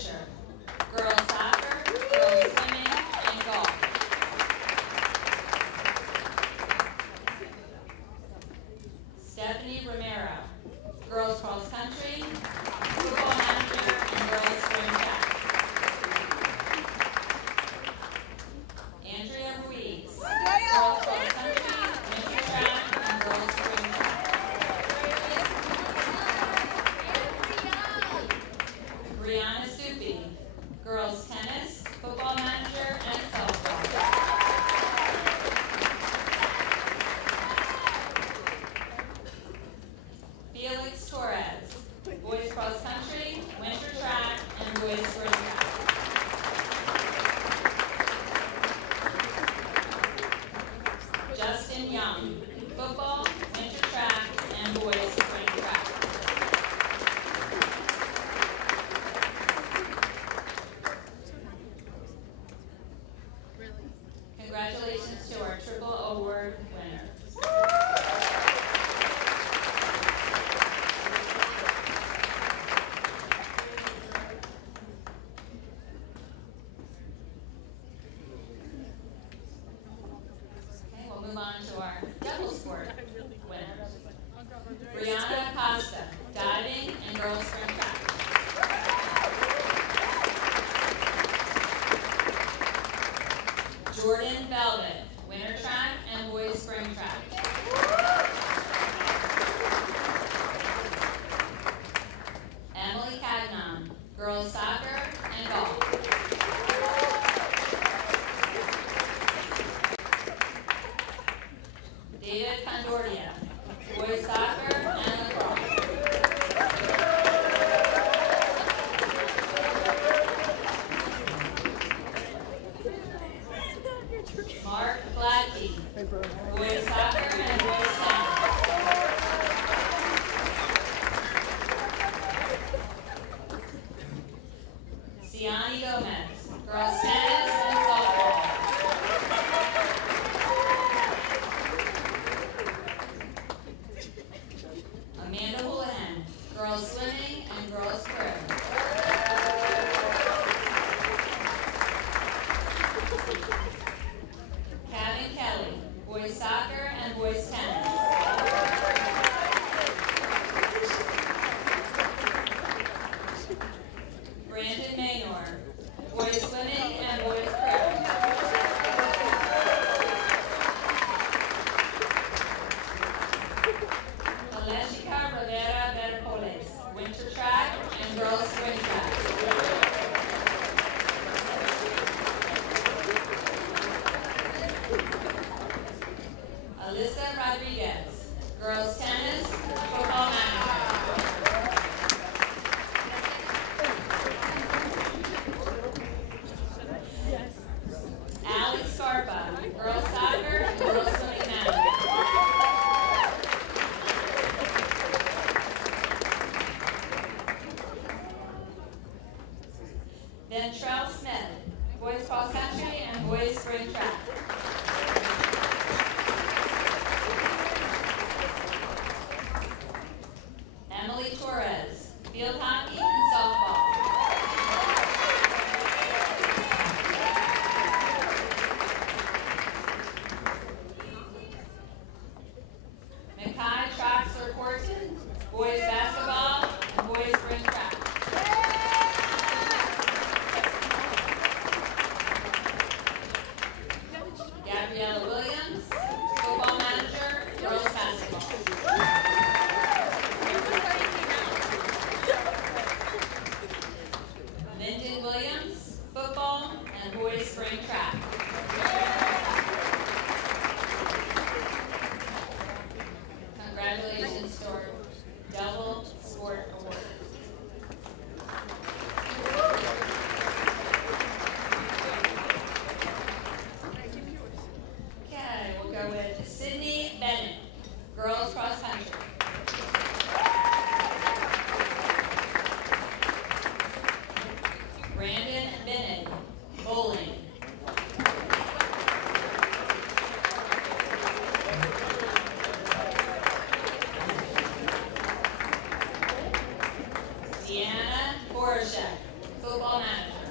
Brandon Young, football, winter track, and boys spring track. Congratulations to our triple award winners. Okay, we'll move on to our double sport winners. Brianna Costa, diving and girls spring track. Jordan Velvet, winter track and boys spring track. Emily Cagnon, girls soccer and golf. David Condordia, boys soccer and lacrosse. Mark Gladkey, boys soccer and boys tennis. Siani Gomez, girls tennis and softball. Amanda Houlihan, girls swimming and girls curling. Kevin Kelly, boys soccer and boys tennis. Brandon Maynor, boys swimming and boys curling. Aleshika Rivera Verpoles, winter track and girls spring track. Alyssa Rodriguez, girls tennis, football manager. Allie Scarpa, girls soccer, girls swimming manager. Ventrell Smith, boys cross country and boys spring track. Emily Torres, field hockey and softball. Mackay Troxler Horton, boys basketball and boys spring track. Gabriella Williams, football manager, girls basketball. Lyndon Williams, football and boys spring track. Congratulations to our double sport award. Okay, we'll go with Sydney Bennett, girls cross country. Brandon Bennett, bowling. Deanna Borashek, football manager.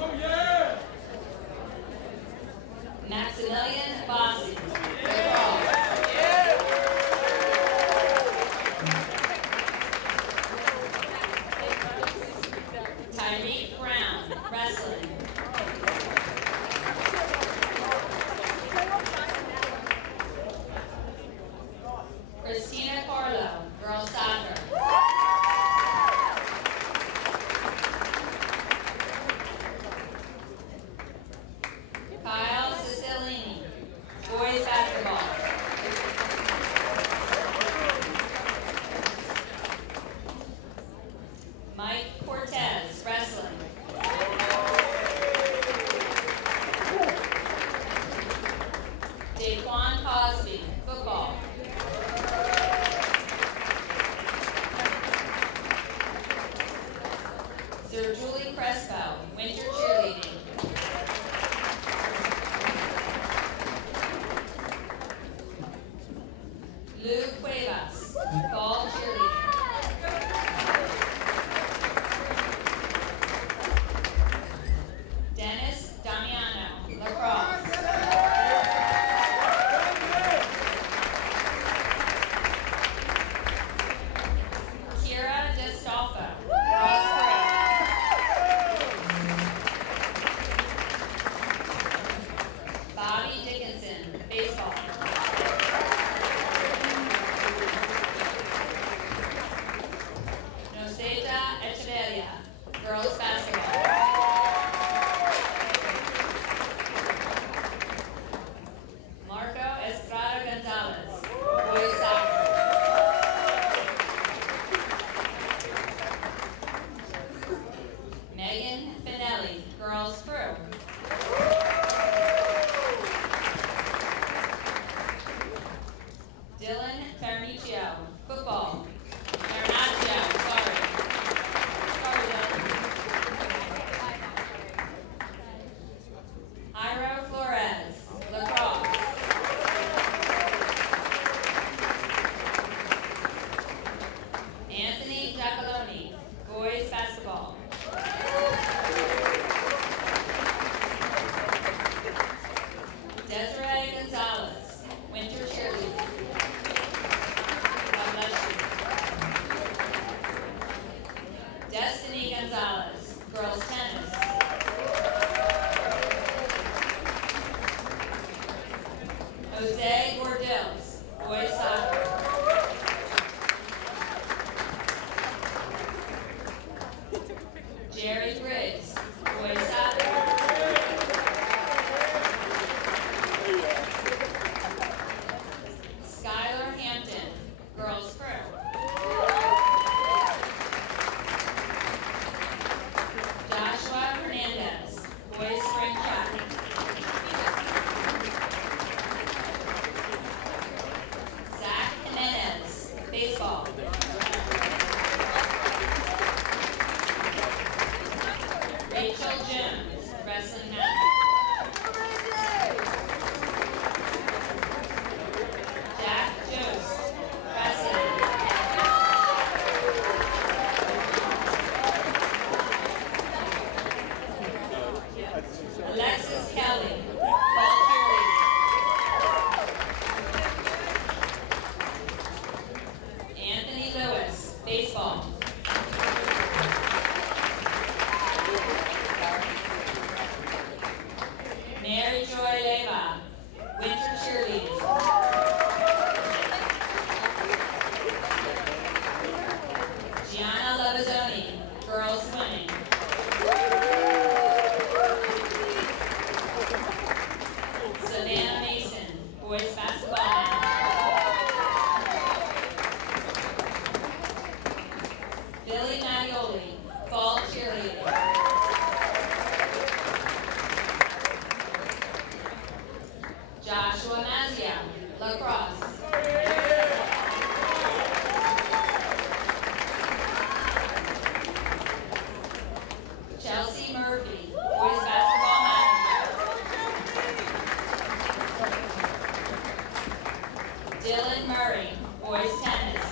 Oh yeah! Maximilian Bossi, lacrosse. Tyreek Brown, wrestling. Christina Carlo, girls soccer. Kyle Cicilline, boys basketball. Mike Cortez, wrestling. Finelli, girls crew. Dylan Fermicio, football. Fermaccio, sorry. Sorry, Dylan. Jairo Flores, lacrosse. Anthony Giacalone, boys basketball. Desiree Gonzalez, winter cheerleading. God bless you. Destiny Gonzalez, girls tennis. Jose Gordills, boys soccer. Jerry Briggs, boys soccer. Skylar Hampton, girls crew. Joshua Hernandez, boys spring track. Zach Jimenez, baseball. Rachel Jones, wrestling match. Jack Jost, wrestling. Alexis Kelly, ball cheerleading. Anthony Lewis, baseball. Mary Joy Leva, winter cheerleading. Gianna Levazzoni, girls swimming. Savannah Mason, boys basketball. Billy Maggioli, fall cheerleading. Joshua Mazia, lacrosse. Chelsea Murphy, boys basketball manager. Dylan Murray, boys tennis.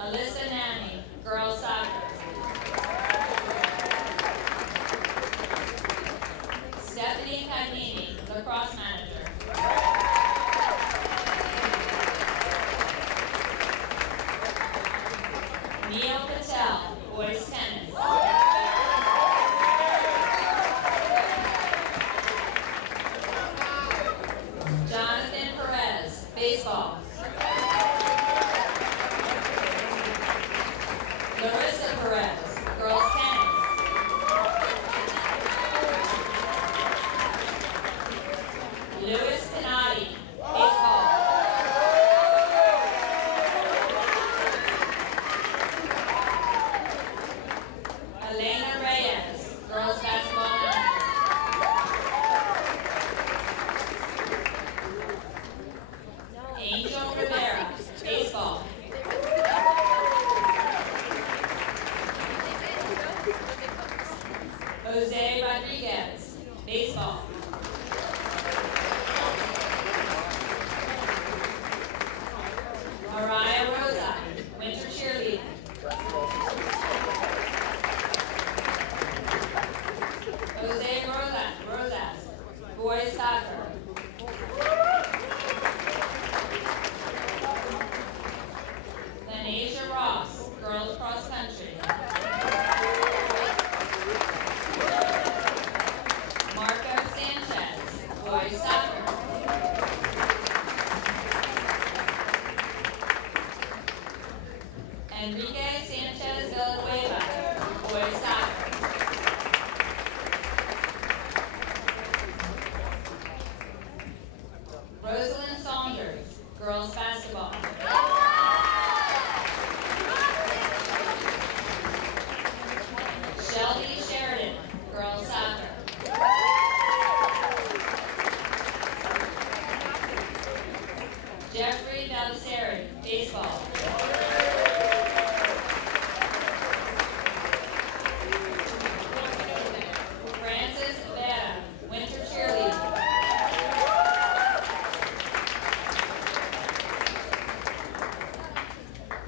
Alyssa Nanny, girls soccer. Stephanie Cagnini, lacrosse manager. Neil Patel, boys tennis. Jonathan Perez, baseball. Larissa Perez, girls tennis. Louis Pinati, baseball. Elena Reyes, girls basketball manager. Angel Rivera, baseball. Jose Rodriguez, baseball. Mariah Rosa, winter cheerleading. Jose Rosas, boys soccer. Lenasia Ross, girls cross country. Marco Sanchez, boys soccer. Enrique Sanchez Villanueva, boys soccer. Rosalind Saunders, girls basketball.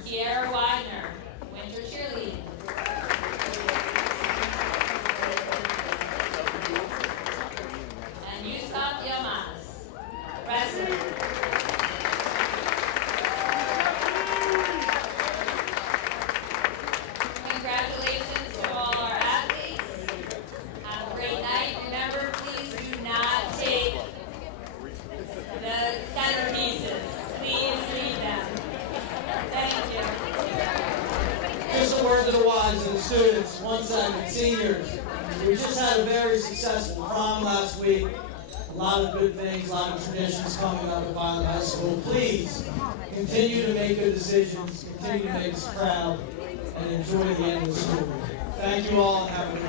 Kiara Widener, winter cheerleading. And Yusuf Yilmaz, wrestling. Congratulations to all our athletes. Have a great night. Remember, please do not take the centerpieces. Please leave them. Thank you. Just a word to the wise and the students. 1 second. Seniors, we just had a very successful prom last week. A lot of good things, a lot of traditions coming up at Vineland High School. Please continue to make good decisions, continue to make us proud, and enjoy the end of the school year. Thank you all and have a good